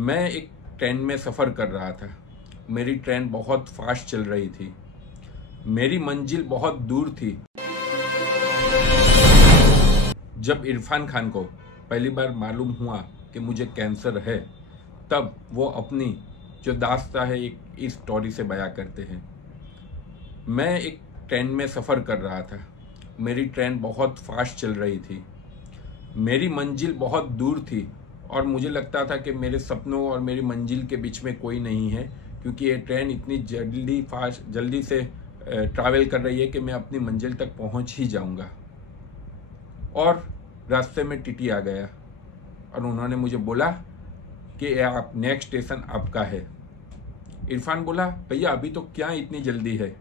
मैं एक ट्रेन में सफ़र कर रहा था। मेरी ट्रेन बहुत फास्ट चल रही थी। मेरी मंजिल बहुत दूर थी। जब इरफान खान को पहली बार मालूम हुआ कि मुझे कैंसर है, तब वो अपनी जो दास्तां है एक इस स्टोरी से बयां करते हैं। मैं एक ट्रेन में सफ़र कर रहा था। मेरी ट्रेन बहुत फास्ट चल रही थी। मेरी मंजिल बहुत दूर थी और मुझे लगता था कि मेरे सपनों और मेरी मंजिल के बीच में कोई नहीं है, क्योंकि ये ट्रेन इतनी जल्दी से ट्रैवल कर रही है कि मैं अपनी मंजिल तक पहुंच ही जाऊंगा। और रास्ते में टीटी आ गया और उन्होंने मुझे बोला कि आप नेक्स्ट स्टेशन आपका है। इरफान बोला, भैया अभी तो क्या इतनी जल्दी है,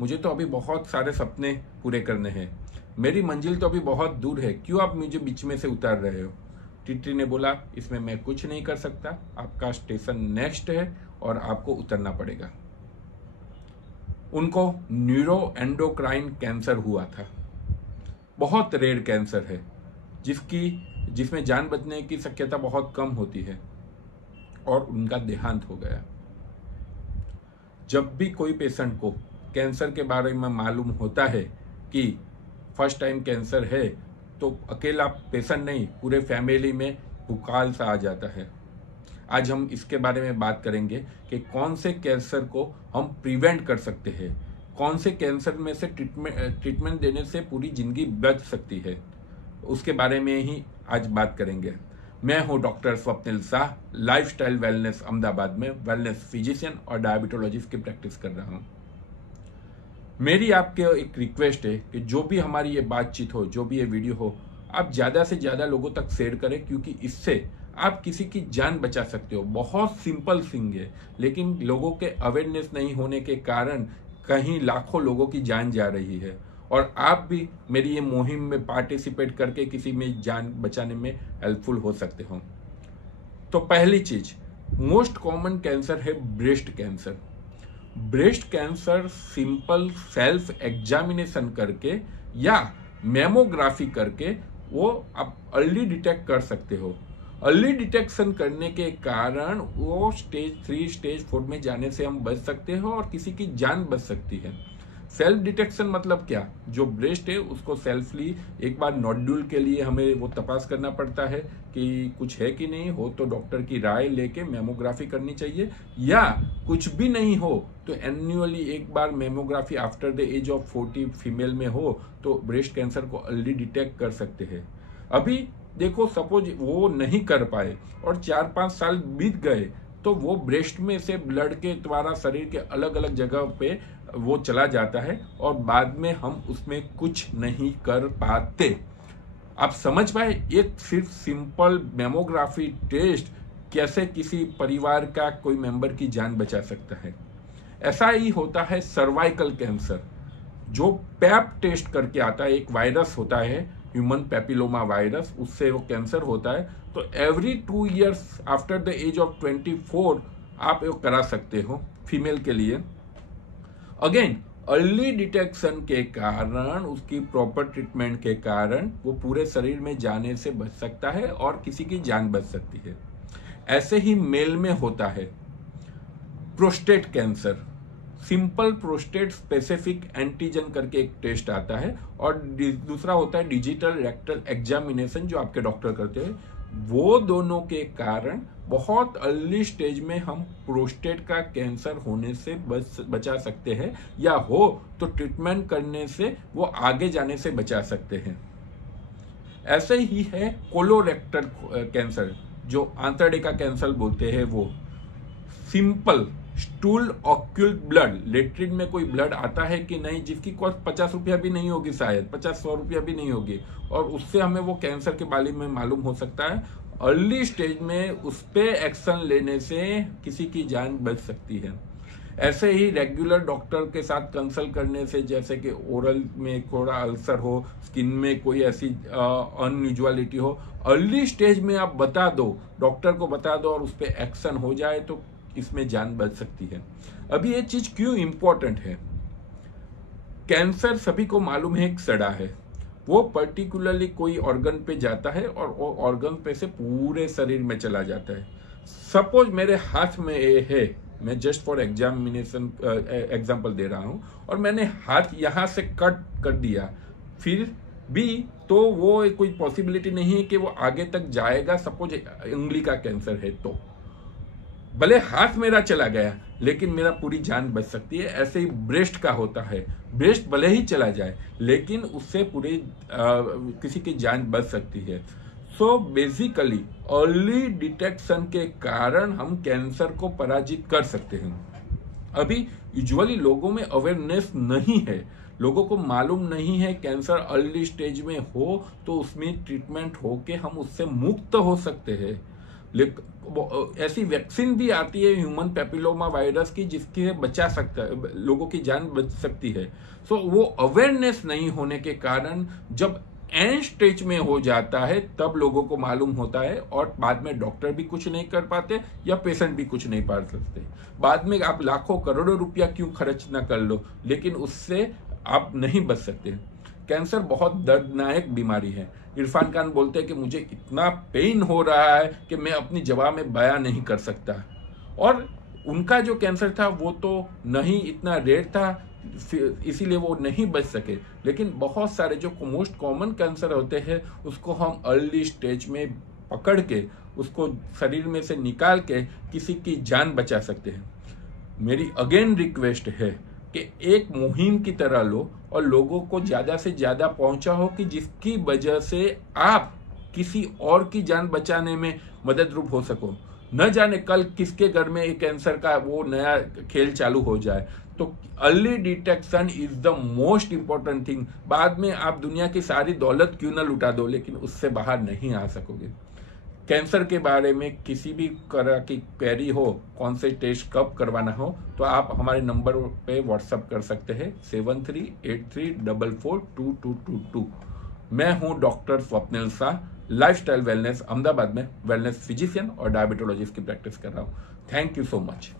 मुझे तो अभी बहुत सारे सपने पूरे करने हैं, मेरी मंजिल तो अभी बहुत दूर है, क्यों आप मुझे बीच में से उतार रहे हो। टीटी ने बोला, इसमें मैं कुछ नहीं कर सकता, आपका स्टेशन नेक्स्ट है और आपको उतरना पड़ेगा। उनको न्यूरो एंडोक्राइन कैंसर हुआ था। बहुत रेयर कैंसर है जिसमें जान बचने की शक्यता बहुत कम होती है और उनका देहांत हो गया। जब भी कोई पेशेंट को कैंसर के बारे में मालूम होता है कि फर्स्ट टाइम कैंसर है, तो अकेला पेशेंट नहीं, पूरे फैमिली में भूकाल सा आ जाता है। आज हम इसके बारे में बात करेंगे कि कौन से कैंसर को हम प्रिवेंट कर सकते हैं, कौन से कैंसर में से ट्रीटमेंट देने से पूरी जिंदगी बच सकती है, उसके बारे में ही आज बात करेंगे। मैं हूं doctor Swapnil Shah, lifestyle wellness Ahmedabad में वेलनेस फिजिशियन और डायबिटोलॉजिस्ट की प्रैक्टिस कर रहा हूं। मेरी आपके एक रिक्वेस्ट है कि जो भी हमारी ये बातचीत हो, जो भी ये वीडियो हो, आप ज़्यादा से ज़्यादा लोगों तक शेयर करें, क्योंकि इससे आप किसी की जान बचा सकते हो। बहुत सिंपल थिंग है, लेकिन लोगों के अवेयरनेस नहीं होने के कारण कहीं लाखों लोगों की जान जा रही है। और आप भी मेरी ये मुहिम में पार्टिसिपेट करके किसी में जान बचाने में हेल्पफुल हो सकते हो। तो पहली चीज, मोस्ट कॉमन कैंसर है breast cancer. Breast cancer simple self examination करके या मेमोग्राफी करके वो आप अर्ली डिटेक्ट कर सकते हो। अर्ली डिटेक्शन करने के कारण वो स्टेज 3 स्टेज 4 में जाने से हम बच सकते हो और किसी की जान बच सकती है। सेल्फ डिटेक्शन मतलब क्या, जो ब्रेस्ट है उसको सेल्फली एक बार नोड्यूल के लिए हमें वो तपास करना पड़ता है कि कुछ है कि नहीं हो, तो डॉक्टर की राय लेके मेमोग्राफी करनी चाहिए, या कुछ भी नहीं हो तो एनुअली एक बार mammography after the age of 40 female में हो तो ब्रेस्ट कैंसर को अर्ली डिटेक्ट कर सकते हैं। अभी देखो, सपोज वो नहीं कर पाए और 4-5 साल बीत गए, तो वो ब्रेस्ट में से ब्लड के द्वारा शरीर के अलग अलग जगह पे वो चला जाता है और बाद में हम उसमें कुछ नहीं कर पाते। आप समझ पाए, एक सिर्फ सिंपल मेमोग्राफी टेस्ट कैसे किसी परिवार का कोई मेंबर की जान बचा सकता है। ऐसा ही होता है सर्वाइकल कैंसर, जो पैप टेस्ट करके आता है। एक वायरस होता है, ह्यूमन पैपिलोमा वायरस, उससे वो कैंसर होता है। तो every 2 years after the age of 24 आप वो करा सकते हो फीमेल के लिए। अगेन, अर्ली डिटेक्शन के कारण, उसकी प्रॉपर ट्रीटमेंट के कारण वो पूरे शरीर में जाने से बच सकता है और किसी की जान बच सकती है। ऐसे ही मेल में होता है prostate cancer. Simple prostate specific antigen करके एक टेस्ट आता है और दूसरा होता है डिजिटल रेक्टल एग्जामिनेशन, जो आपके डॉक्टर करते हैं। वो दोनों के कारण बहुत अर्ली स्टेज में हम प्रोस्टेट का कैंसर होने से बचा सकते हैं, या हो तो ट्रीटमेंट करने से वो आगे जाने से बचा सकते हैं। ऐसे ही है कोलोरेक्टल कैंसर, जो आंतड़े का कैंसर बोलते हैं। वो simple stool occult blood, latrine में कोई ब्लड आता है कि नहीं, जिसकी कॉस्ट 50 रुपया भी नहीं होगी, शायद 50-100 रुपया भी नहीं होगी, और उससे हमें वो कैंसर के बारे में मालूम हो सकता है। अर्ली स्टेज में उस पे एक्शन लेने से किसी की जान बच सकती है। ऐसे ही रेगुलर डॉक्टर के साथ कंसल्ट करने से, जैसे कि ओरल में थोड़ा अल्सर हो, स्किन में कोई ऐसी अनयूजुअलिटी हो, अर्ली स्टेज में आप बता दो, डॉक्टर को बता दो और उस पर एक्शन हो जाए तो इसमें जान बच सकती है। अभी ये चीज क्यों इंपॉर्टेंट है? कैंसर सभी को मालूम है एक सड़ा है, वो पर्टिकुलरली कोई ऑर्गन पे जाता है और वो ऑर्गन पे से पूरे शरीर में चला जाता है। सपोज मेरे हाथ में ये है, मैं जस्ट फॉर एग्जाम्पल दे रहा हूं, और मैंने हाथ यहां से कट कर दिया, फिर भी तो वो कोई पॉसिबिलिटी नहीं है कि वो आगे तक जाएगा। सपोज उंगली का कैंसर है तो भले हाथ मेरा चला गया लेकिन मेरा पूरी जान बच सकती है। ऐसे ही ब्रेस्ट का होता है, ब्रेस्ट भले ही चला जाए लेकिन उससे पूरी किसी की जान बच सकती है। सो बेसिकली अर्ली डिटेक्शन के कारण हम कैंसर को पराजित कर सकते हैं। अभी यूजुअली लोगों में अवेयरनेस नहीं है, लोगों को मालूम नहीं है कैंसर अर्ली स्टेज में हो तो उसमें ट्रीटमेंट हो के हम उससे मुक्त हो सकते हैं। ऐसी वैक्सीन भी आती है ह्यूमन पेपिलोमा वायरस की, जिसकी बचा सकता है, लोगों की जान बच सकती है। सो वो अवेयरनेस नहीं होने के कारण जब एंड स्टेज में हो जाता है तब लोगों को मालूम होता है, और बाद में डॉक्टर भी कुछ नहीं कर पाते या पेशेंट भी कुछ नहीं पा सकते। बाद में आप लाखों करोड़ों रुपया क्यों खर्च ना कर लो, लेकिन उससे आप नहीं बच सकते। कैंसर बहुत दर्दनाक बीमारी है। इरफान खान बोलते हैं कि मुझे इतना पेन हो रहा है कि मैं अपनी जबान में बयां नहीं कर सकता, और उनका जो कैंसर था वो तो नहीं इतना रेयर था, इसीलिए वो नहीं बच सके। लेकिन बहुत सारे जो मोस्ट कॉमन कैंसर होते हैं उसको हम अर्ली स्टेज में पकड़ के उसको शरीर में से निकाल के किसी की जान बचा सकते हैं। मेरी अगेन रिक्वेस्ट है कि एक मुहिम की तरह लो और लोगों को ज्यादा से ज्यादा पहुंचाओ कि जिसकी वजह से आप किसी और की जान बचाने में मदद रूप हो सको। न जाने कल किसके घर में एक कैंसर का वो नया खेल चालू हो जाए। तो early detection is the most important thing. बाद में आप दुनिया की सारी दौलत क्यों न लुटा दो, लेकिन उससे बाहर नहीं आ सकोगे। कैंसर के बारे में किसी भी तरह की क्वेरी हो, कौन से टेस्ट कब करवाना हो, तो आप हमारे नंबर पे व्हाट्सएप कर सकते हैं 7383442222। मैं हूं doctor Swapnil Shah, lifestyle wellness Ahmedabad में वेलनेस फिजिशियन और डायबिटोलॉजिस्ट की प्रैक्टिस कर रहा हूं। Thank you so much.